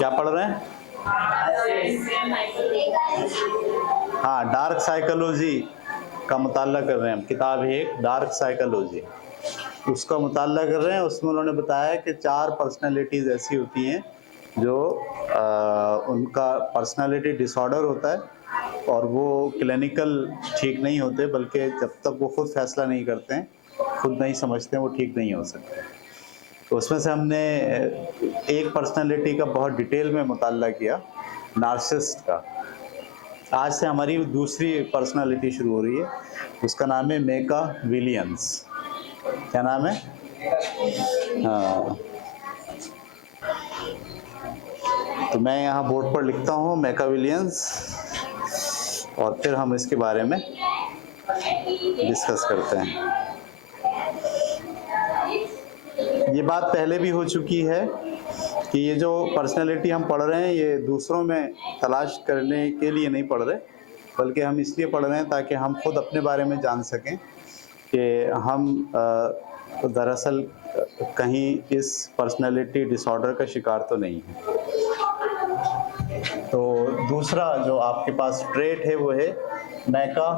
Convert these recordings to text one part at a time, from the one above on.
क्या पढ़ रहे हैं? हाँ, डार्क साइकोलॉजी का मुताला कर रहे हैं हम। किताब है एक डार्क साइकोलॉजी, उसका मुताला कर रहे हैं। उसमें उन्होंने बताया कि 4 पर्सनैलिटीज़ ऐसी होती हैं जो उनका पर्सनैलिटी डिसऑर्डर होता है और वो क्लिनिकल ठीक नहीं होते, बल्कि जब तक वो खुद फैसला नहीं करते हैं, खुद नहीं समझते हैं, वो ठीक नहीं हो सकते। तो उसमें से हमने एक पर्सनैलिटी का बहुत डिटेल में मुताला किया, नार्सिसिस्ट का। आज से हमारी दूसरी पर्सनैलिटी शुरू हो रही है, उसका नाम है मेका विलियंस। क्या नाम है? हाँ, तो मैं यहाँ बोर्ड पर लिखता हूँ मेका विलियंस, और फिर हम इसके बारे में डिस्कस करते हैं। ये बात पहले भी हो चुकी है कि ये जो पर्सनैलिटी हम पढ़ रहे हैं ये दूसरों में तलाश करने के लिए नहीं पढ़ रहे, बल्कि हम इसलिए पढ़ रहे हैं ताकि हम खुद अपने बारे में जान सकें कि हम दरअसल कहीं इस पर्सनैलिटी डिसऑर्डर का शिकार तो नहीं है। तो दूसरा जो आपके पास ट्रेट है वो है मैका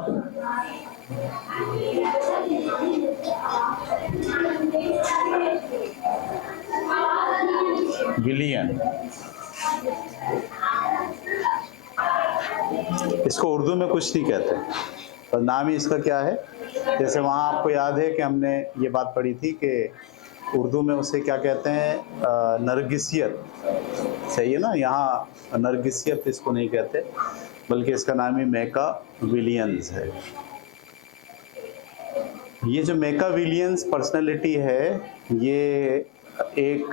विलियन। इसको उर्दू में कुछ नहीं कहते, पर नाम ही इसका क्या है। जैसे वहाँ आपको याद है कि हमने ये बात पढ़ी थी कि उर्दू में उसे क्या कहते हैं, नरगिसियत। सही है ना? यहाँ नरगिसियत इसको नहीं कहते, बल्कि इसका नाम ही मेका विलियंस है। ये जो मेका विलियंस पर्सनैलिटी है, ये एक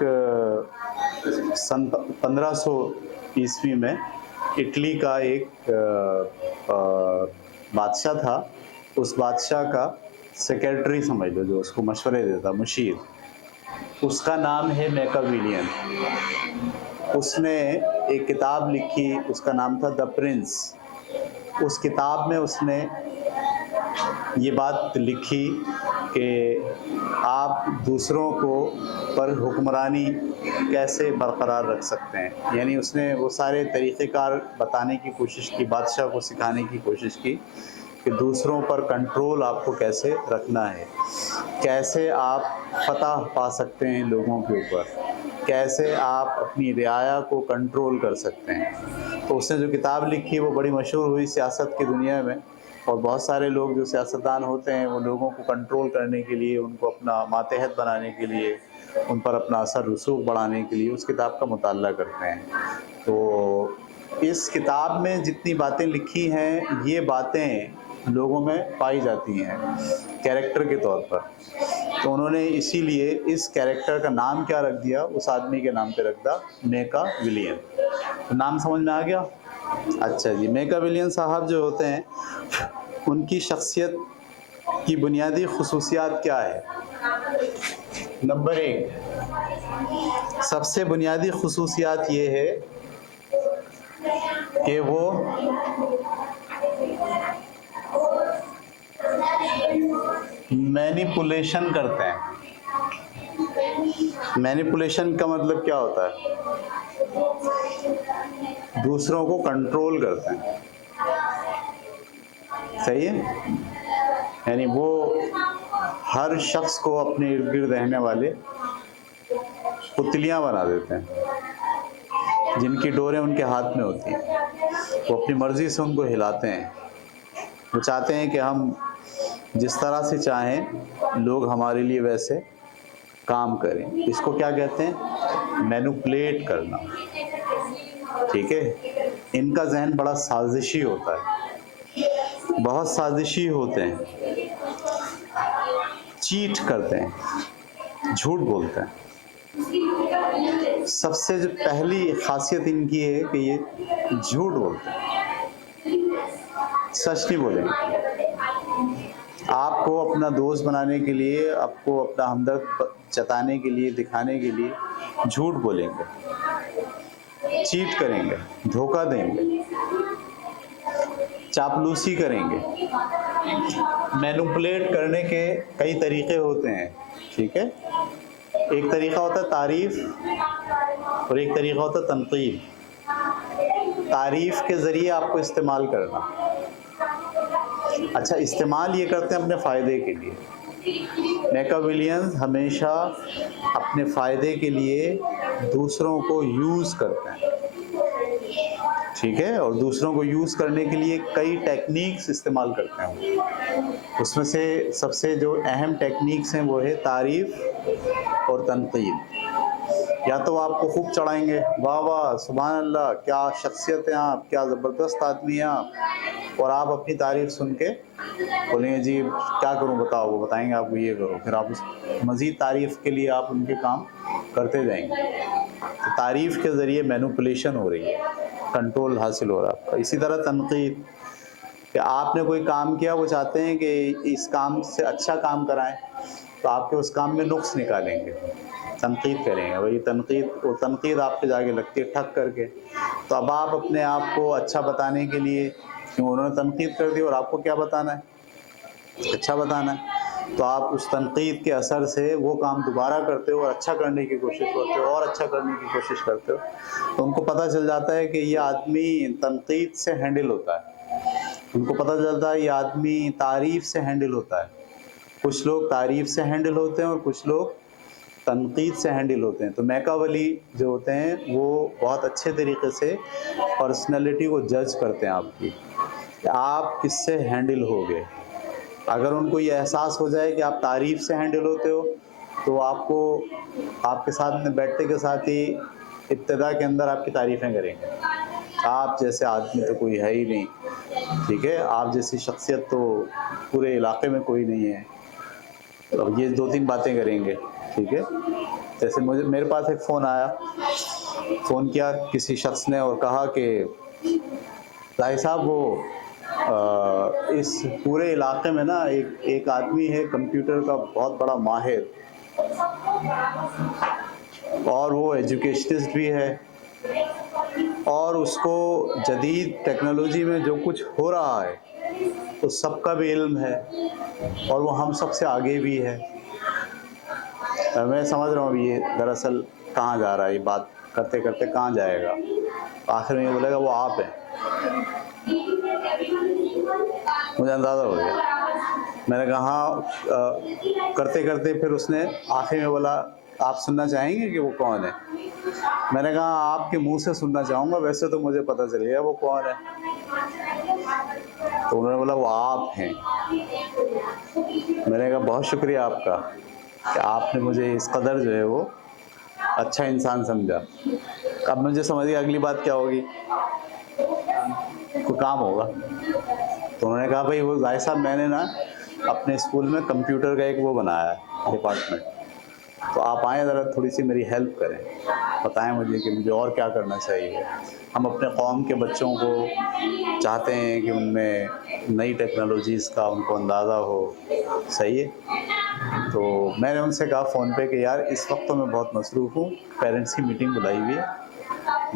सन 1500 ईस्वी में इटली का एक बादशाह था। उस बादशाह का सेक्रेटरी समझ लो, जो उसको मशवरे देता, मुशीर, उसका नाम है मेका विलियन। उसने एक किताब लिखी, उसका नाम था द प्रिंस। उस किताब में उसने ये बात लिखी कि आप दूसरों को पर हुक्मरानी कैसे बरकरार रख सकते हैं। यानी उसने वो सारे तरीक़ेकार बताने की कोशिश की, बादशाह को सिखाने की कोशिश की कि दूसरों पर कंट्रोल आपको कैसे रखना है, कैसे आप फतह पा सकते हैं लोगों के ऊपर, कैसे आप अपनी रियाया को कंट्रोल कर सकते हैं। तो उसने जो किताब लिखी वो बड़ी मशहूर हुई सियासत की दुनिया में, और बहुत सारे लोग जो सियासतदान होते हैं वो लोगों को कंट्रोल करने के लिए, उनको अपना मातहत बनाने के लिए, उन पर अपना असर रसूख बढ़ाने के लिए उस किताब का मुताला करते हैं। तो इस किताब में जितनी बातें लिखी हैं, ये बातें लोगों में पाई जाती हैं कैरेक्टर के तौर पर। तो उन्होंने इसीलिए इस कैरेक्टर का नाम क्या रख दिया, उस आदमी के नाम पे रख दिया मेका विलियन। तो नाम समझ में आ गया? अच्छा जी, मेका विलियन साहब जो होते हैं, उनकी शख्सियत की बुनियादी खुसूसियात क्या है? नंबर 1, सबसे बुनियादी खुसूसियात ये है कि वो मैनिपुलेशन करते हैं। मैनिपुलेशन का मतलब क्या होता है? दूसरों को कंट्रोल करते हैं। सही है? यानी वो हर शख्स को अपने इर्द गिर्द रहने वाले पुतलियां बना देते हैं, जिनकी डोरें उनके हाथ में होती हैं। वो अपनी मर्जी से उनको हिलाते हैं। वो चाहते हैं कि हम जिस तरह से चाहें लोग हमारे लिए वैसे काम करें। इसको क्या कहते हैं? मैनिपुलेट करना। ठीक है? इनका जहन बड़ा साजिशी होता है, बहुत साजिशी होते हैं, चीट करते हैं, झूठ बोलते हैं। सबसे जो पहली खासियत इनकी है कि ये झूठ बोलते हैं, सच नहीं बोलेंगे। आपको अपना दोस्त बनाने के लिए, आपको अपना हमदर्द जताने के लिए, दिखाने के लिए झूठ बोलेंगे, चीट करेंगे, धोखा देंगे, चापलूसी करेंगे। मैनिपुलेट करने के कई तरीके होते हैं। ठीक है? एक तरीका होता है तारीफ, और एक तरीका होता है तनकीद, तारीफ़ के ज़रिए आपको इस्तेमाल करना। अच्छा, इस्तेमाल ये करते हैं अपने फ़ायदे के लिए। मैकियावेलियंस हमेशा अपने फ़ायदे के लिए दूसरों को यूज़ करते हैं, ठीक है, और दूसरों को यूज़ करने के लिए कई टेक्निक्स इस्तेमाल करते हैं वो। उसमें से सबसे जो अहम टेक्निक्स हैं वो है तारीफ़ और तनकीद। या तो आपको खूब चढ़ाएंगे, वाह वाह सुभान अल्लाह, क्या शख्सियत है आप, क्या ज़बरदस्त आदमी हैं आप, और आप अपनी तारीफ़ सुन के बोलेंगे जी क्या करूं बताओ, वो बताएंगे आपको ये करो, फिर आप उस मज़ीद तारीफ़ के लिए आप उनके काम करते जाएंगे। तो तारीफ़ के ज़रिए मैनिपुलेशन हो रही है, कंट्रोल हासिल हो रहा है आपका। इसी तरह तनकीद, कि आपने कोई काम किया, वो चाहते हैं कि इस काम से अच्छा काम कराएं, तो आपके उस काम में नुक्स निकालेंगे, तनकीद करेंगे। वही तनकीद, वो तनकीद आप पे जाके लगती है ठक करके। तो अब आप अपने आप को अच्छा बताने के लिए, क्यों उन्होंने तनकीद कर दी और आपको क्या बताना है, अच्छा बताना है, तो आप उस तनकीद के असर से वो काम दोबारा करते हो और अच्छा करने की कोशिश करते हो और अच्छा करने की कोशिश करते हो। तो उनको पता चल जाता है कि ये आदमी तनकीद से हैंडल होता है, उनको पता चलता है ये आदमी तारीफ़ से हैंडल होता है। कुछ लोग तारीफ़ से हैंडल होते हैं और कुछ लोग तनकीद से हैंडल होते हैं। तो मैकियावेली जो होते हैं वो बहुत अच्छे तरीके से पर्सनैलिटी को जज करते हैं आपकी, कि आप किससे हैंडल होगे। अगर उनको ये एहसास हो जाए कि आप तारीफ़ से हैंडल होते हो, तो आपको आपके साथ में बैठते के साथ ही इब्तिदा के अंदर आपकी तारीफ़ें करेंगे, आप जैसे आदमी तो कोई है ही नहीं, ठीक है, आप जैसी शख्सियत तो पूरे इलाके में कोई नहीं है। तो ये 2-3 बातें करेंगे, ठीक है। जैसे मेरे पास एक फ़ोन आया, फ़ोन किया किसी शख्स ने और कहा कि भाई साहब वो इस पूरे इलाके में ना एक आदमी है कंप्यूटर का बहुत बड़ा माहिर, और वो एजुकेशनिस्ट भी है, और उसको जदीद टेक्नोलॉजी में जो कुछ हो रहा है तो सबका भी इल्म है, और वो हम सब से आगे भी है। मैं समझ रहा हूँ ये दरअसल कहाँ जा रहा है, ये बात करते करते कहाँ जाएगा। आखिर में ये बोलेगा वो आप हैं, मुझे अंदाज़ा हो गया। मैंने कहा हाँ, करते करते फिर उसने आखिर में बोला आप सुनना चाहेंगे कि वो कौन है। मैंने कहा आपके मुंह से सुनना चाहूँगा, वैसे तो मुझे पता चल गया वो कौन है। तो उन्होंने बोला वो आप हैं। मैंने कहा बहुत शुक्रिया आपका कि आपने मुझे इस कदर जो है वो अच्छा इंसान समझा। अब मुझे समझ गया अगली बात क्या होगी, कोई काम होगा। तो उन्होंने कहा भाई वो भाई साहब मैंने ना अपने स्कूल में कंप्यूटर का एक वो बनाया है डिपार्टमेंट, तो आप आएँ ज़रा थोड़ी सी मेरी हेल्प करें, बताएं मुझे कि मुझे और क्या करना चाहिए। हम अपने कौम के बच्चों को चाहते हैं कि उनमें नई टेक्नोलॉजीज़ का उनको अंदाज़ा हो, सही है। तो मैंने उनसे कहा फ़ोन पे कि यार इस वक्त तो मैं बहुत मसरूफ़ हूँ, पेरेंट्स की मीटिंग बुलाई हुई है,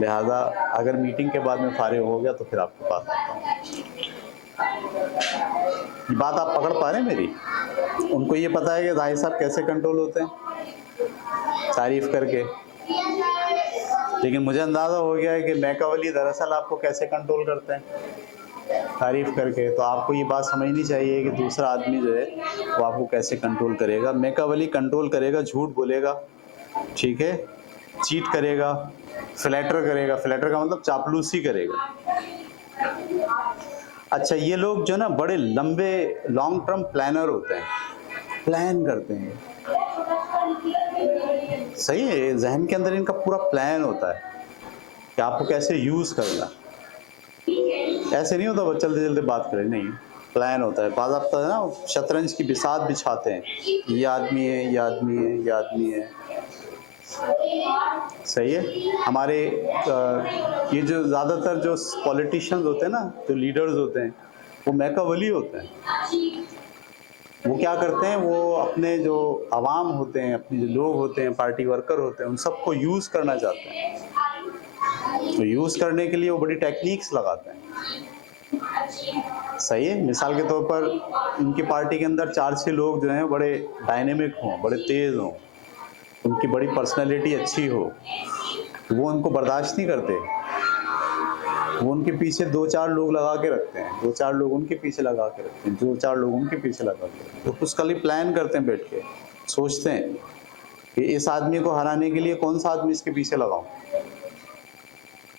लिहाजा अगर मीटिंग के बाद में फ़ारिग हो गया तो फिर आपके पास आता हूँ। ये बात आप पकड़ पा रहे हैं मेरी? उनको ये पता है कि जाहिर साहब कैसे कंट्रोल होते हैं, तारीफ़ करके, लेकिन मुझे अंदाज़ा हो गया है कि मैकियावेली दरअसल आपको कैसे कंट्रोल करते हैं, तारीफ़ करके। तो आपको ये बात समझनी चाहिए कि दूसरा आदमी जो है वो आपको कैसे कंट्रोल करेगा। मैकियावेली कंट्रोल करेगा, झूठ बोलेगा, ठीक है, चीट करेगा, फ्लैटर करेगा, फ्लैटर का मतलब चापलूसी करेगा। अच्छा, ये लोग जो ना बड़े लंबे लॉन्ग टर्म प्लानर होते हैं, प्लान करते हैं, सही है, जहन के अंदर इनका पूरा प्लान होता है कि आपको कैसे यूज़ करना। ऐसे नहीं होता वो जल्दी जल्दी बात करें, नहीं, प्लान होता है। बाज़ाब्ता है ना, शतरंज की बिसात बिछाते हैं, ये आदमी है, ये आदमी है, ये आदमी है, सही है। हमारे ये जो ज़्यादातर जो पॉलिटिशियंस होते हैं ना, जो लीडर्स होते हैं, वो मैकियावेली होते हैं। वो क्या करते हैं, वो अपने जो आवाम होते हैं, अपने जो लोग होते हैं, पार्टी वर्कर होते हैं, उन सबको यूज़ करना चाहते हैं। तो यूज़ करने के लिए वो बड़ी टेक्निक्स लगाते हैं, सही है। मिसाल के तौर पर उनकी पार्टी के अंदर 4-6 लोग जो हैं बड़े डायनेमिक हों, बड़े तेज़ हों, उनकी बड़ी पर्सनैलिटी अच्छी हो, वो उनको बर्दाश्त नहीं करते, वो उनके पीछे 2-4 लोग लगा के रखते हैं, 2-4 लोग उनके पीछे लगा के रखते हैं, 2-4 लोग उनके पीछे लगा के रखते हैं। तो उसका लिए प्लान करते हैं, बैठ के सोचते हैं कि इस आदमी को हराने के लिए कौन सा आदमी इसके पीछे लगाऊं,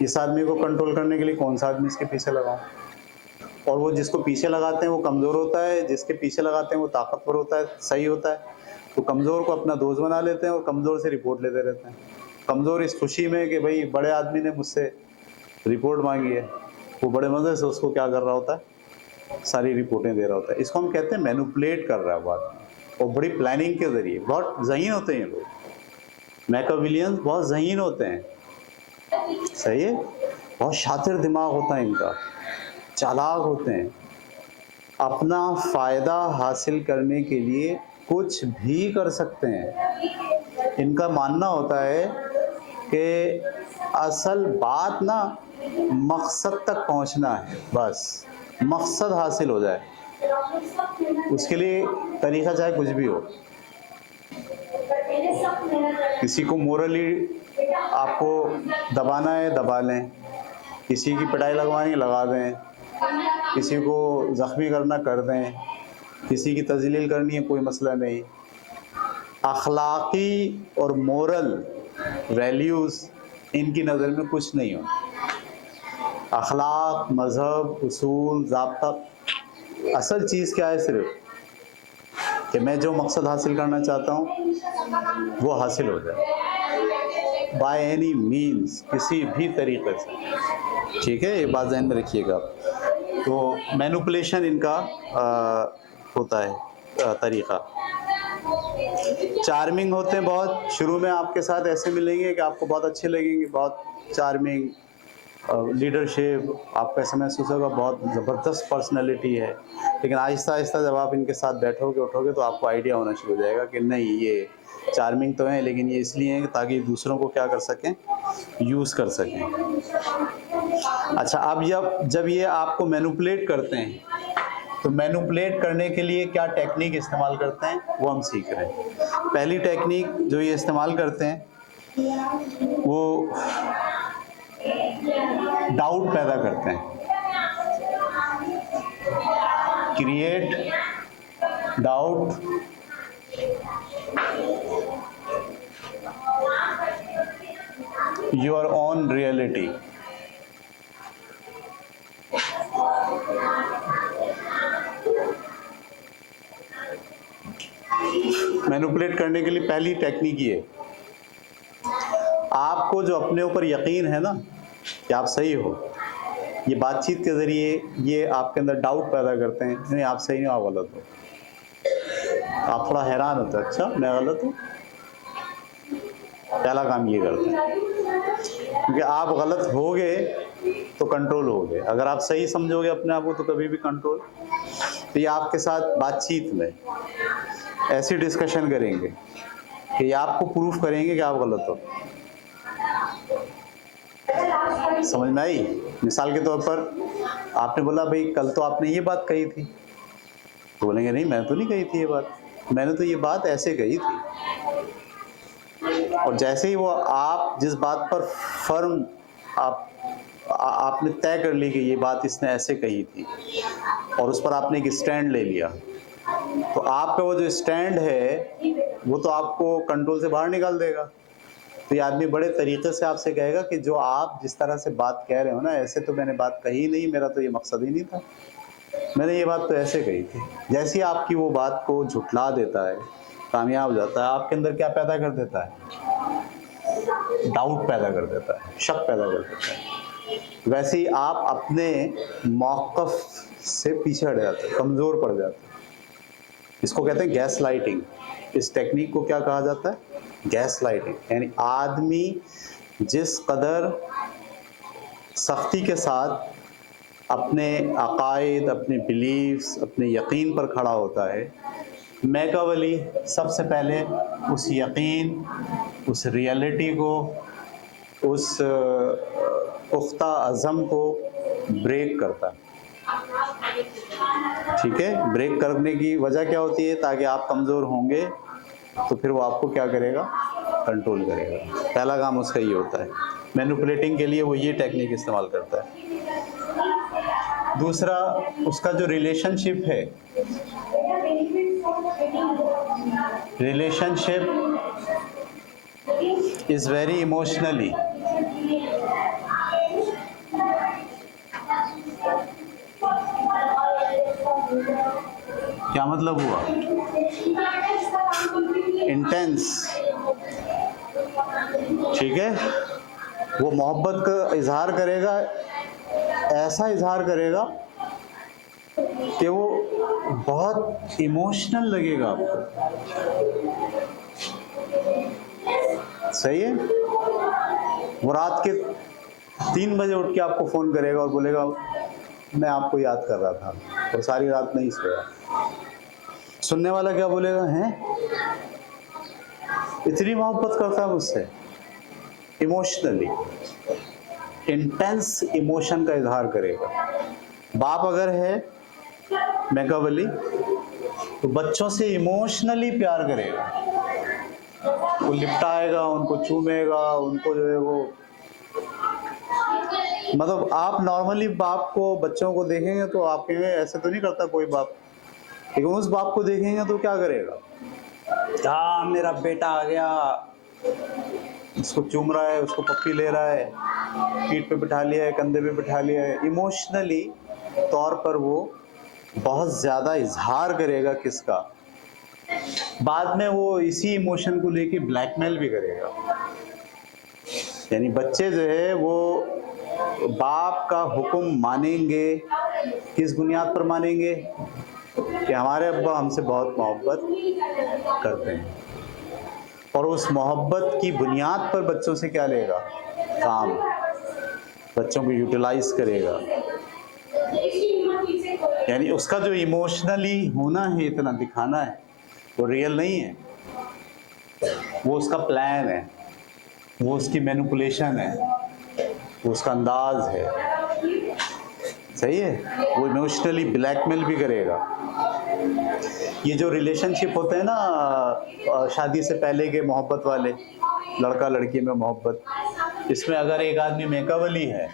इस आदमी को कंट्रोल करने के लिए कौन सा आदमी इसके पीछे लगाऊं। और वो जिसको पीछे लगाते हैं वो कमज़ोर होता है, जिसके पीछे लगाते हैं वो ताकतवर होता है, सही होता है। तो कमज़ोर को अपना दोस्त बना लेते हैं और कमज़ोर से रिपोर्ट लेते रहते हैं। कमज़ोर इस खुशी में कि भाई बड़े आदमी ने मुझसे रिपोर्ट मांगी है, वो बड़े मज़े से उसको क्या कर रहा होता है, सारी रिपोर्टें दे रहा होता है। इसको हम कहते हैं मैनिपुलेट कर रहा है बात में, और बड़ी प्लानिंग के ज़रिए। बहुत ज़हीन होते हैं ये लोग, मैकियावेलियंस बहुत ज़हीन होते हैं, सही है, बहुत शातिर दिमाग होता है इनका, चालाक होते हैं। अपना फ़ायदा हासिल करने के लिए कुछ भी कर सकते हैं। इनका मानना होता है कि असल बात ना मकसद तक पहुंचना है, बस मकसद हासिल हो जाए, उसके लिए तरीका चाहे कुछ भी हो। किसी को मोरली आपको दबाना है दबा लें, किसी की पिटाई लगवानी है लगा दें, किसी को ज़ख्मी करना कर दें, किसी की तज़लील करनी है कोई मसला नहीं। अखलाकी और मोरल वैल्यूज़ इनकी नज़र में कुछ नहीं हो। अखलाक, मज़हब, उसूल, ज़ाब्ता, असल चीज़ क्या है, सिर्फ कि मैं जो मकसद हासिल करना चाहता हूँ वो हासिल हो जाए बाय एनी मीन्स, किसी भी तरीक़े से। ठीक है, ये बात ज़हन में रखिएगा। तो मैनिपुलेशन इनका होता है तरीक़ा। चार्मिंग होते हैं बहुत, शुरू में आपके साथ ऐसे मिलेंगे कि आपको बहुत अच्छे लगेंगे, बहुत चार्मिंग, लीडरशिप, आपको ऐसा महसूस होगा बहुत ज़बरदस्त पर्सनैलिटी है। लेकिन आहिस्ता आहिस्ता जब आप इनके साथ बैठोगे उठोगे तो आपको आइडिया होना शुरू हो जाएगा कि नहीं, ये चार्मिंग तो हैं लेकिन ये इसलिए हैं ताकि दूसरों को क्या कर सकें, यूज़ कर सकें। अच्छा, अब जब ये आपको मैनिपुलेट करते हैं तो मैनिपुलेट करने के लिए क्या टेक्निक इस्तेमाल करते हैं वो हम सीख रहे हैं। पहली टेक्निक जो ये इस्तेमाल करते हैं वो डाउट पैदा करते हैं। Create doubt your own reality. Manipulate करने के लिए पहली टेक्निक ये, आपको जो अपने ऊपर यकीन है ना कि आप सही हो, ये बातचीत के ज़रिए ये आपके अंदर डाउट पैदा करते हैं, नहीं आप सही नहीं, आप गलत हो। आप थोड़ा हैरान होते हैं, अच्छा मैं गलत हूँ। पहला काम ये करते हैं, क्योंकि आप गलत होगे तो कंट्रोल होगे, अगर आप सही समझोगे अपने आप को तो कभी भी कंट्रोल। तो ये आपके साथ बातचीत में ऐसी डिस्कशन करेंगे कि आपको प्रूफ करेंगे कि आप गलत हो। समझ में आई? मिसाल के तौर पर आपने बोला भाई कल तो आपने ये बात कही थी, तो बोलेंगे नहीं मैंने तो नहीं कही थी ये बात, मैंने तो ये बात ऐसे कही थी। और जैसे ही वो आप जिस बात पर फर्म आपने तय कर ली कि ये बात इसने ऐसे कही थी और उस पर आपने एक स्टैंड ले लिया, तो आपका वो जो स्टैंड है वो तो आपको कंट्रोल से बाहर निकाल देगा। तो ये आदमी बड़े तरीके से आपसे कहेगा कि जो आप जिस तरह से बात कह रहे हो ना, ऐसे तो मैंने बात कही नहीं, मेरा तो ये मकसद ही नहीं था, मैंने ये बात तो ऐसे कही थी। जैसे ही आपकी वो बात को झुठला देता है, कामयाब हो जाता है, आपके अंदर क्या पैदा कर देता है, डाउट पैदा कर देता है, शक पैदा कर देता है। वैसे ही आप अपने मौक़िफ़ से पीछे हट जाते हैं, कमज़ोर पड़ जाते हैं। इसको कहते हैं गैस लाइटिंग। इस टेक्निक को क्या कहा जाता है, गैस लाइटिंग। यानी आदमी जिस कदर सख्ती के साथ अपने अकायद, अपने बिलीव्स, अपने यकीन पर खड़ा होता है, मैकियावेली सबसे पहले उस यकीन, उस रियलिटी को, उस पुख्ता अज़म को ब्रेक करता है। ठीक है, ब्रेक करने की वजह क्या होती है, ताकि आप कमज़ोर होंगे तो फिर वो आपको क्या करेगा, कंट्रोल करेगा। पहला काम उसका ये होता है। मैनिपुलेटिंग के लिए वो ये टेक्निक इस्तेमाल करता है। दूसरा, उसका जो रिलेशनशिप है, रिलेशनशिप इज वेरी इमोशनली। क्या मतलब हुआ? इंटेंस, ठीक है। वो मोहब्बत का इजहार करेगा, ऐसा इजहार करेगा कि वो बहुत इमोशनल लगेगा आपको। सही है। वो रात के 3 बजे उठ के आपको फोन करेगा और बोलेगा मैं आपको याद कर रहा था, और सारी रात नहीं सोया। सुनने वाला क्या बोलेगा? हैं, इतनी मोहब्बत करता है मुझसे। इमोशनली इंटेंस इमोशन का इजहार करेगा। बाप अगर है मैकावली, तो बच्चों से इमोशनली प्यार करेगा। वो लिपटाएगा, उनको चूमेगा, उनको जो है वो, मतलब आप नॉर्मली बाप को, बच्चों को देखेंगे तो आप कहेंगे ऐसे तो नहीं करता कोई बाप, लेकिन उस बाप को देखेंगे तो क्या करेगा? हाँ मेरा बेटा आ गया, उसको चूम रहा है, उसको पप्पी ले रहा है, पीठ पे बिठा लिया है, कंधे पे बिठा लिया है। इमोशनली तौर पर वो बहुत ज्यादा इजहार करेगा किसका। बाद में वो इसी इमोशन को लेके ब्लैकमेल भी करेगा। यानी बच्चे जो है वो बाप का हुक्म मानेंगे, किस बुनियाद पर मानेंगे? कि हमारे अब्बा हमसे बहुत मोहब्बत करते हैं, और उस मोहब्बत की बुनियाद पर बच्चों से क्या लेगा? काम, बच्चों को यूटिलाइज करेगा। यानी उसका जो इमोशनली होना है, इतना दिखाना है, वो रियल नहीं है, वो उसका प्लान है, वो उसकी मैनिपुलेशन है, वो उसका अंदाज है। सही है। वो इमोशनली ब्लैकमेल भी करेगा। ये जो रिलेशनशिप होते हैं ना शादी से पहले के मोहब्बत वाले, लड़का लड़की में मोहब्बत, इसमें अगर एक आदमी मैकावली है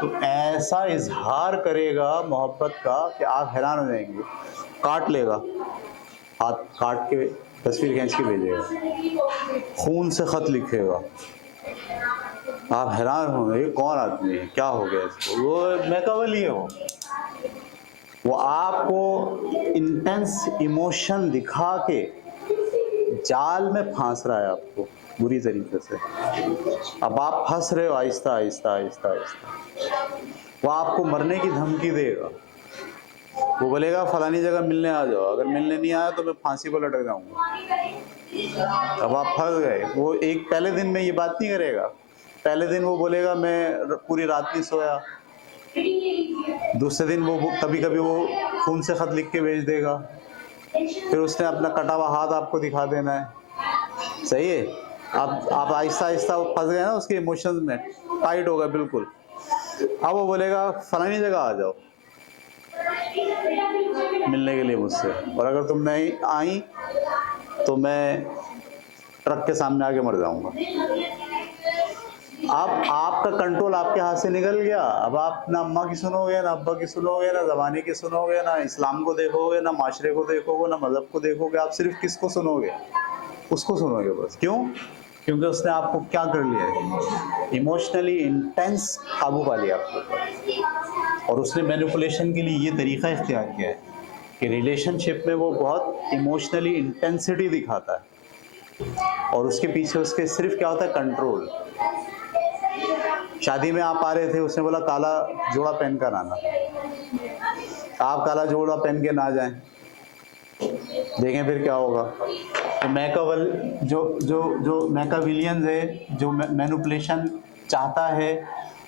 तो ऐसा इजहार करेगा मोहब्बत का कि आप हैरान हो जाएंगे। काट लेगा, हाथ काट के तस्वीर खींच के भेजेगा, खून से खत लिखेगा, आप हैरान होंगे ये कौन आदमी है, क्या हो गया इसको। वो मैकावली है। वो आपको इंटेंस इमोशन दिखा के जाल में फांस रहा है आपको बुरी तरीके से। अब आप फंस रहे हो आहिस्ता आहिस्ता आहिस्ता आहिस्ता। वो आपको मरने की धमकी देगा। वो बोलेगा फलानी जगह मिलने आ जाओ, अगर मिलने नहीं आया तो मैं फांसी को लटक जाऊंगा। अब आप फंस गए। वो एक पहले दिन में ये बात नहीं करेगा। पहले दिन वो बोलेगा मैं पूरी रात नहीं सोया। दूसरे दिन वो कभी कभी वो खून से खत लिख के भेज देगा। फिर उसने अपना कटा हुआ हाथ आपको दिखा देना है। सही है। आप आहिस्ता आहिस्ता फंस गए ना उसके इमोशंस में, टाइट हो गए बिल्कुल। अब वो बोलेगा फलानी जगह आ जाओ मिलने के लिए मुझसे, और अगर तुम नहीं आई तो मैं ट्रक के सामने आके मर जाऊंगा। अब आपका कंट्रोल आपके हाथ से निकल गया। अब आप ना अम्मा की सुनोगे, ना अब्बा की सुनोगे, ना ज़माने की सुनोगे, ना इस्लाम को देखोगे, ना माशरे को देखोगे, ना मज़हब को देखोगे। आप सिर्फ किसको सुनोगे? उसको सुनोगे बस। क्यों? क्योंकि उसने आपको क्या कर लिया है? इमोशनली इंटेंस काबू पा लिया आपके ऊपर। और उसने मैनिपुलेशन के लिए ये तरीका इख्तियार किया है कि रिलेशनशिप में वो बहुत इमोशनली इंटेंसिटी दिखाता है, और उसके पीछे उसके सिर्फ क्या होता है? कंट्रोल। शादी में आप आ रहे थे, उसने बोला काला जोड़ा पहन कर आना। आप काला जोड़ा पहन के ना जाएं, देखें फिर क्या होगा। तो मैकावल जो जो जो मैकाविलियंस है, जो मैनिपुलेशन चाहता है,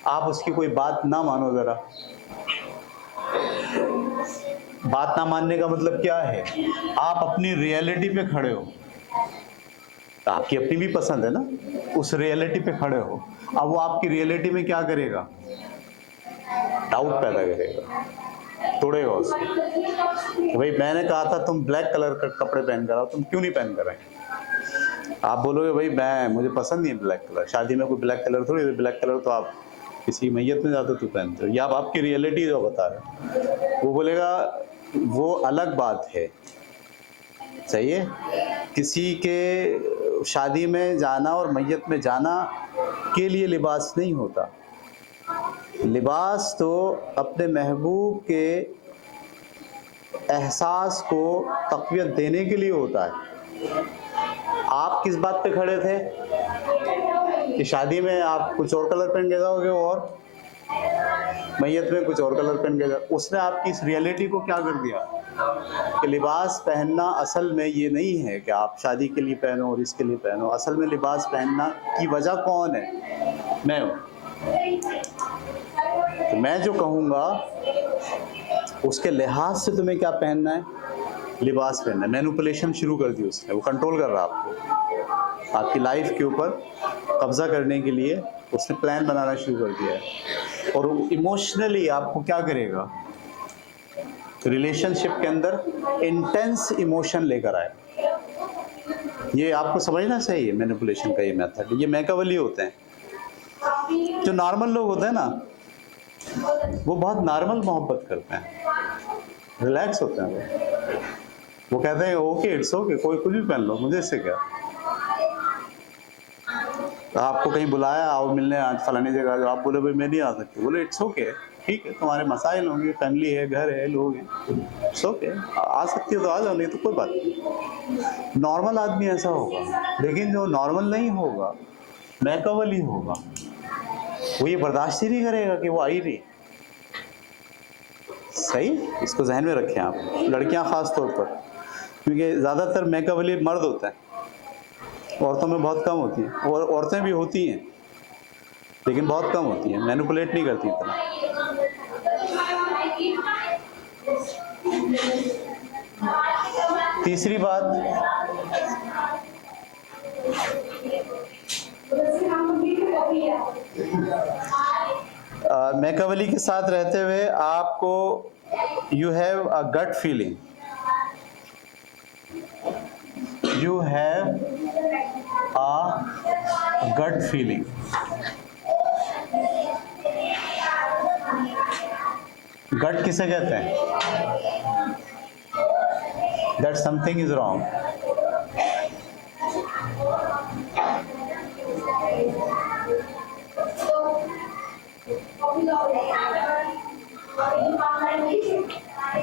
आप उसकी कोई बात ना मानो। जरा बात ना मानने का मतलब क्या है? आप अपनी रियलिटी पे खड़े हो, आपकी अपनी भी पसंद है ना, उस रियलिटी पे खड़े हो। अब वो आपकी रियलिटी में क्या करेगा? डाउट पैदा करेगा, तोड़ेगा उसको। भाई मैंने कहा था तुम ब्लैक कलर का कपड़े पहन कर आओ, तुम क्यों नहीं पहन कर आए? आप बोलोगे भाई मुझे पसंद नहीं है ब्लैक कलर, शादी में कोई ब्लैक कलर थोड़ी, ब्लैक कलर तो आप किसी मैयत में जाते तो पहनते हो, या आप आपकी रियलिटी जो बता रहे हो। वो बोलेगा वो अलग बात है, सही है। किसी के शादी में जाना और मैयत में जाना के लिए लिबास नहीं होता। लिबास तो अपने महबूब के एहसास को तक़वियत देने के लिए होता है। आप किस बात पे खड़े थे कि शादी में आप कुछ और कलर पहन के जाओगे और मैयत में कुछ और कलर पहन के जाओ। उसने आपकी इस रियलिटी को क्या कर दिया कि लिबास पहनना असल में ये नहीं है कि आप शादी के लिए पहनो और इसके लिए पहनो। असल में लिबास पहनना की वजह कौन है? मैं हूँ। तो मैं जो कहूँगा उसके लिहाज से तुम्हें क्या पहनना है? लिबास पहनना है। मैनिपुलेशन शुरू कर दी उसने, वो कंट्रोल कर रहा आपको, आपकी लाइफ के ऊपर कब्जा करने के लिए उसने प्लान बनाना शुरू कर दिया है। और इमोशनली आपको क्या करेगा? रिलेशनशिप के अंदर इंटेंस इमोशन लेकर आए। ये आपको समझना चाहिए मैनिपुलेशन का ये मेथड। ये मैकियावेली होते हैं। जो नॉर्मल लोग होते हैं ना, वो बहुत नॉर्मल मोहब्बत करते हैं, रिलैक्स होते हैं। वो कहते हैं ओके, इट्स ओके, कोई कुछ भी पहन लो, मुझे इससे क्या। आपको कहीं बुलाया, आओ मिलने आज फलानी जगह, जो आप बोले भाई मैं नहीं आ सकती, बोले इट्स ओके, ठीक है, तुम्हारे मसाइल होंगे, फैमिली है, घर है, लोग हैं, इट्स ओके, आ सकती हो तो आ जाओ, नहीं तो कोई बात नहीं। नॉर्मल आदमी ऐसा होगा। लेकिन जो नॉर्मल नहीं होगा, मैकियावेली होगा, वो ये बर्दाश्त ही नहीं करेगा कि वो आई नहीं। सही, इसको जहन में रखें आप, लड़कियां खास तौर पर, क्योंकि ज़्यादातर मैकियावेली मर्द होता है, औरतों में बहुत कम होती हैं। और औरतें भी होती हैं लेकिन बहुत कम होती हैं, मैनिपुलेट नहीं करती इतना। तीसरी बात, मैकियावेली के साथ रहते हुए आपको you have a gut feeling, you have a gut feeling. Gut किसे कहते हैं? That something is wrong.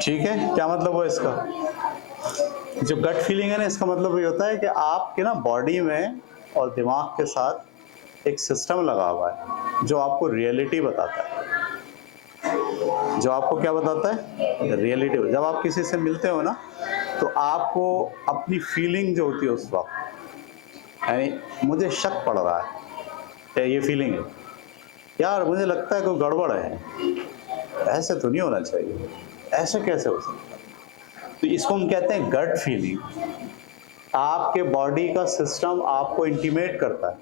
ठीक है, क्या मतलब हुआ इसका? जो गट फीलिंग है ना, इसका मतलब ये होता है कि आपके ना बॉडी में और दिमाग के साथ एक सिस्टम लगा हुआ है जो आपको रियलिटी बताता है। जो आपको क्या बताता है? रियलिटी। जब आप किसी से मिलते हो ना, तो आपको अपनी फीलिंग जो होती है उस वक्त, यानी मुझे शक पड़ रहा है, क्या ये फीलिंग है यार, मुझे लगता है कोई गड़बड़ है, ऐसे तो नहीं होना चाहिए, ऐसे कैसे हो सकता है। तो इसको हम कहते हैं गट फीलिंग। आपके बॉडी का सिस्टम आपको इंटीमेट करता है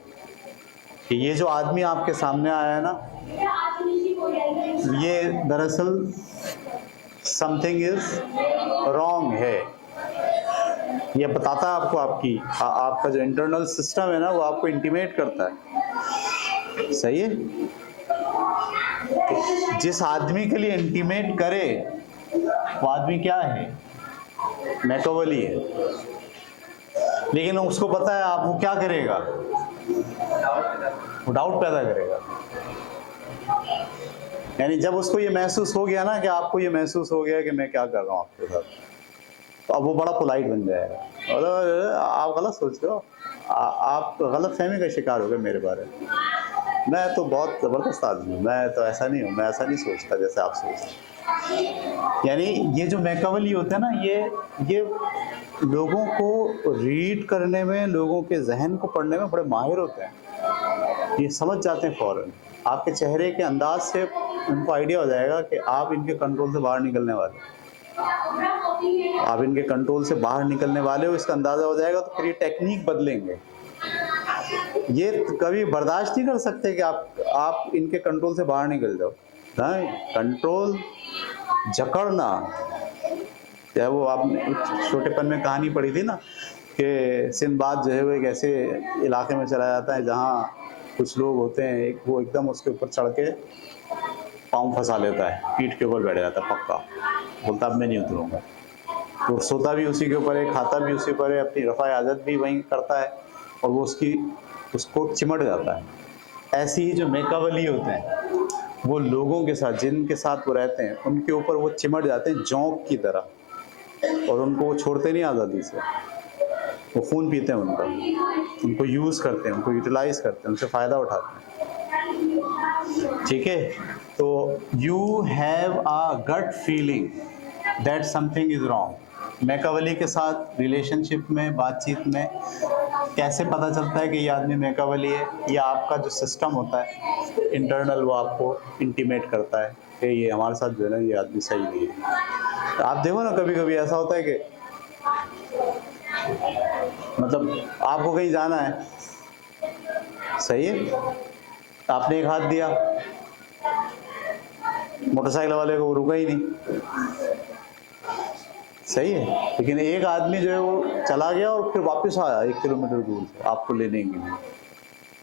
कि ये जो आदमी आपके सामने आया है ना, ये दरअसल समथिंग इज रॉन्ग है। ये बताता है आपको, आपका जो इंटरनल सिस्टम है ना, वो आपको इंटीमेट करता है। सही है। जिस आदमी के लिए इंटीमेट करे वो आदमी क्या है? मैकियावेली है। लेकिन उसको पता है आप वो क्या करेगा, वो डाउट पैदा करेगा। यानी जब उसको ये महसूस हो गया ना, कि आपको ये महसूस हो गया कि मैं क्या कर रहा हूँ आपके साथ, तो अब वो बड़ा पोलाइट बन जाएगा। और आप गलत सोच रहे हो, आप गलत फहमी का शिकार हो गए मेरे बारे में। मैं तो बहुत ज़बरदस्त आदमी हूँ, मैं तो ऐसा नहीं हूँ, मैं ऐसा नहीं सोचता जैसे आप सोचते हैं। यानी ये जो मैकियावेली होते हैं ना, ये लोगों को रीड करने में, लोगों के जहन को पढ़ने में बड़े माहिर होते हैं। ये समझ जाते हैं फ़ौरन। आपके चेहरे के अंदाज से उनको आइडिया हो जाएगा कि आप इनके कंट्रोल से बाहर निकलने वाले हो, आप इनके कंट्रोल से बाहर निकलने वाले हो, इसका अंदाज़ा हो जाएगा। तो फिर ये टेक्निक बदलेंगे। ये कभी बर्दाश्त नहीं कर सकते कि आप इनके कंट्रोल से बाहर निकल जाओ। नहीं, कंट्रोल जकड़ना, चाहे वो आपने छोटेपन में कहानी पढ़ी थी ना कि सिंदबाद जो है वो एक ऐसे इलाके में चला जाता है जहाँ कुछ लोग होते हैं, वो एकदम उसके ऊपर चढ़ के पाँव फंसा लेता है, पीठ के ऊपर बैठ जाता है पक्का, बोलता अब मैं नहीं उतरूँगा। तो सोता भी उसी के ऊपर है, खाता भी उसी पर है, अपनी रफ़ा आदत भी वहीं करता है और वो उसको चिमट जाता है। ऐसे ही जो मेकावली होते हैं वो लोगों के साथ, जिनके साथ वो रहते हैं, उनके ऊपर वो चिमट जाते हैं जोंक की तरह, और उनको वो छोड़ते नहीं आज़ादी से। वो खून पीते हैं उनका, उनको यूज़ करते हैं, उनको यूटिलाइज़ करते हैं, उनसे फ़ायदा उठाते हैं। ठीक है, तो you have a gut feeling that something is wrong. Machiavelli के साथ रिलेशनशिप में, बातचीत में कैसे पता चलता है कि ये आदमी मैकावली है? या आपका जो सिस्टम होता है इंटरनल, वो आपको इंटीमेट करता है कि ये हमारे साथ जो है ना, ये आदमी सही नहीं है। तो आप देखो ना, कभी कभी ऐसा होता है कि मतलब आपको कहीं जाना है, सही है, आपने एक हाथ दिया, मोटरसाइकिल वाले को वो रुका ही नहीं, सही है, लेकिन एक आदमी जो है वो चला गया और फिर वापस आया 1 किलोमीटर दूर से आपको लेने के लिए।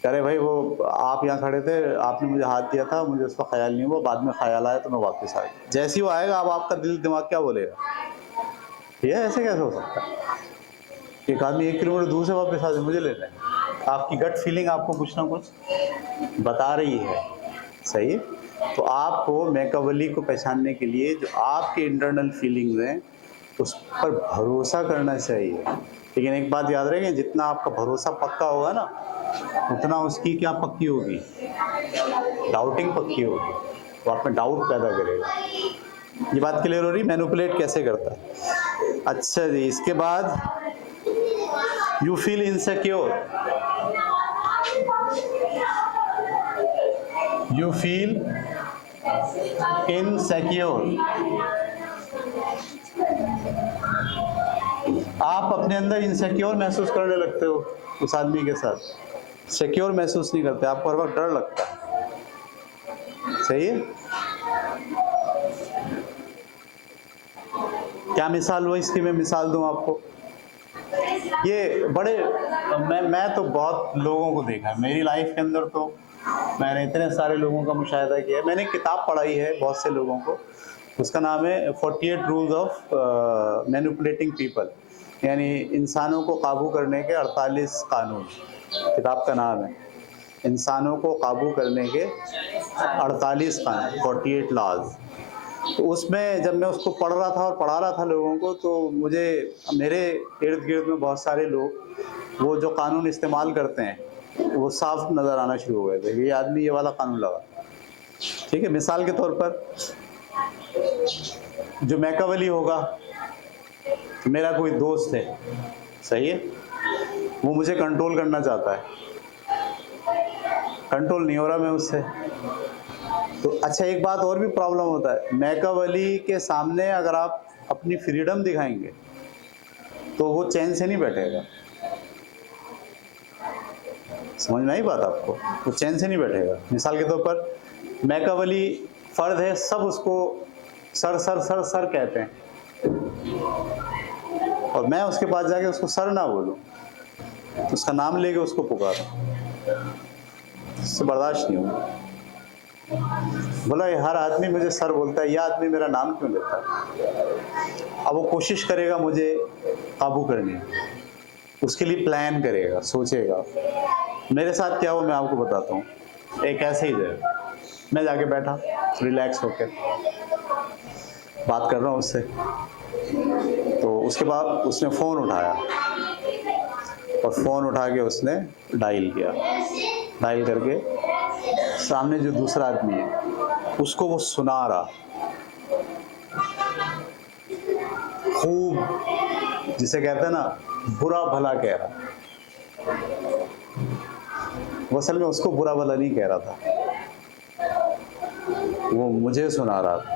अरे भाई, वो आप यहाँ खड़े थे, आपने मुझे हाथ दिया था, मुझे उसका ख्याल नहीं हुआ, बाद में ख्याल आया तो मैं वापस आ गया। जैसे ही वो आएगा, अब आपका दिल दिमाग क्या बोलेगा? ये ऐसे कैसे हो सकता है? एक आदमी 1 किलोमीटर दूर से वापस आ जाए मुझे लेना है। आपकी गट फीलिंग आपको कुछ ना कुछ बता रही है, सही है? तो आपको मैकावली को पहचानने के लिए जो आपके इंटरनल फीलिंग्स हैं उस पर भरोसा करना चाहिए। लेकिन एक बात याद रखें, जितना आपका भरोसा पक्का होगा ना, उतना उसकी क्या पक्की होगी? डाउटिंग पक्की होगी, वो आप में डाउट पैदा करेगा। ये बात क्लियर हो रही? मैनिपुलेट कैसे करता है। अच्छा जी, इसके बाद you feel insecure. You feel insecure, आप अपने अंदर इनसिक्योर महसूस करने लगते हो उस आदमी के साथ। सिक्योर महसूस नहीं करते, आपको हर वक्त डर लगता है, सही है? क्या मिसाल हुआ इसकी? मैं मिसाल दूं आपको। ये बड़े मैं तो बहुत लोगों को देखा है मेरी लाइफ के अंदर, तो मैंने इतने सारे लोगों का मुशाहिदा किया है। मैंने किताब पढ़ाई है बहुत से लोगों को, उसका नाम है 48 रूल्स ऑफ मैनिपुलेटिंग पीपल, यानी इंसानों को काबू करने के 48 कानून, किताब का नाम है। इंसानों को काबू करने के 48 कानून, 48 लॉज। तो उसमें जब मैं उसको पढ़ रहा था और पढ़ा रहा था लोगों को, तो मुझे मेरे इर्द गिर्द में बहुत सारे लोग वो जो कानून इस्तेमाल करते हैं वो साफ नज़र आना शुरू हो गए थे। ये आदमी ये वाला कानून लगा, ठीक है। मिसाल के तौर पर, जो मैकावली होगा, मेरा कोई दोस्त है, सही है, वो मुझे कंट्रोल करना चाहता है, कंट्रोल नहीं हो रहा मैं उससे। तो अच्छा, एक बात और भी प्रॉब्लम होता है, मैकावली के सामने अगर आप अपनी फ्रीडम दिखाएंगे तो वो चैन से नहीं बैठेगा। समझ में आई बात आपको? वो चैन से नहीं बैठेगा। मिसाल के तौर पर, मैकावली फर्द है, सब उसको सर सर सर सर कहते हैं, और मैं उसके पास जाके उसको सर ना बोलूं, तो उसका नाम लेके उसको पुकारूं, उससे बर्दाश्त नहीं होगा। बोला ये हर आदमी मुझे सर बोलता है, यह आदमी मेरा नाम क्यों लेता है? अब वो कोशिश करेगा मुझे काबू करने की, उसके लिए प्लान करेगा, सोचेगा। मेरे साथ क्या हुआ मैं आपको बताता हूँ। एक ऐसे ही जगह मैं जाके बैठा, रिलैक्स होकर बात कर रहा हूँ उससे, तो उसके बाद उसने फ़ोन उठाया, और फ़ोन उठा के उसने डायल किया। डायल करके सामने जो दूसरा आदमी है उसको वो सुना रहा, खूब, जिसे कहते हैं ना, बुरा भला कह रहा। वो असल में उसको बुरा भला नहीं कह रहा था, वो मुझे सुना रहा था।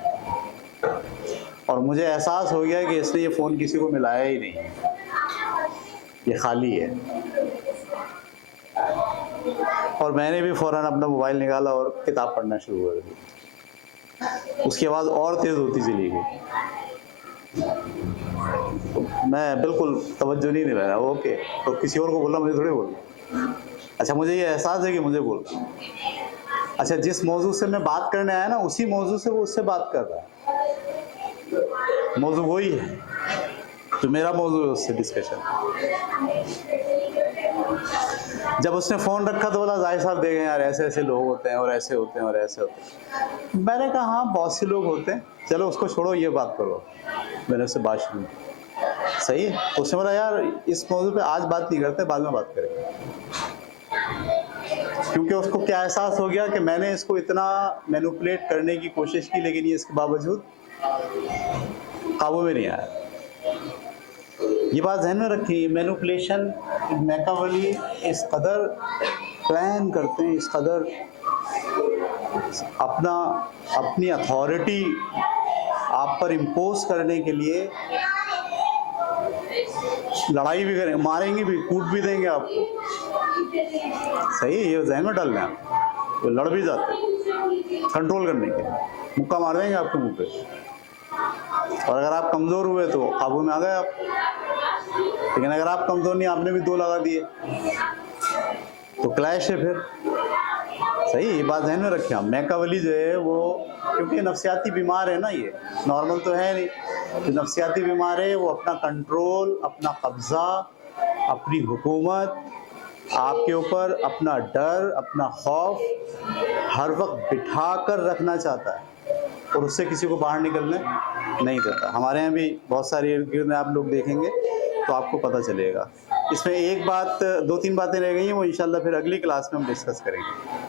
और मुझे एहसास हो गया कि इसने ये फ़ोन किसी को मिलाया ही नहीं, ये खाली है। और मैंने भी फ़ौरन अपना मोबाइल निकाला और किताब पढ़ना शुरू कर दी। उसकी आवाज़ और तेज़ होती चली गई। मैं बिल्कुल तवज्जो नहीं दे रहा, ओके, तो किसी और को बोलना, मुझे थोड़ी बोलना। अच्छा, मुझे ये एहसास है कि मुझे बोलना। अच्छा, जिस मौजू से मैं बात करने आया ना, उसी मौजू से वो उससे बात कर रहा है, मौजू वही है जो मेरा मौजू है, उससे डिस्कशन। जब उसने फ़ोन रखा तो बोला, जाहिर साहब देखें यार, ऐसे ऐसे लोग होते हैं और ऐसे होते हैं और ऐसे होते हैं। मैंने कहा हाँ, बहुत से लोग होते हैं, चलो उसको छोड़ो, ये बात करो। मैंने उससे बात शुरू की, सही है। तो उसने बोला यार, इस मौजू पे आज बात नहीं करते, बाद में बात करेंगे। क्योंकि उसको क्या एहसास हो गया कि मैंने इसको इतना मैनिपुलेट करने की कोशिश की, लेकिन ये इसके बावजूद काबू में नहीं आया। ये बात ध्यान में रखिए, मैनिपुलेशन, मैकावली इस कदर प्लान करते हैं, इस कदर अपनी अथॉरिटी आप पर इम्पोज करने के लिए लड़ाई भी करेंगे, मारेंगे भी, कूट भी देंगे आपको, सही है। ये ध्यान में डालना है, तो लड़ भी जाते हैं कंट्रोल करने के लिए, मुक्का मार देंगे आपके मुंह पे, और अगर आप कमज़ोर हुए तो काबू में आ गए आप। लेकिन अगर आप कमज़ोर नहीं, आपने भी 2 लगा दिए तो क्लैश है फिर, सही। ये बात ध्यान में रखें आप। मैकावली जो है वो, क्योंकि नफ्सियाती बीमार है ना, ये नॉर्मल तो है नहीं, जो नफ्सियाती बीमार है वो अपना कंट्रोल, अपना कब्ज़ा, अपनी हुकूमत आपके ऊपर, अपना डर, अपना खौफ हर वक्त बिठा कर रखना चाहता है, और उससे किसी को बाहर निकलने नहीं देता। हमारे यहाँ भी बहुत सारे इर्द गिर्द में आप लोग देखेंगे तो आपको पता चलेगा। इसमें एक बात, 2-3 बातें रह गई हैं, वो इंशाल्लाह फिर अगली क्लास में हम डिस्कस करेंगे।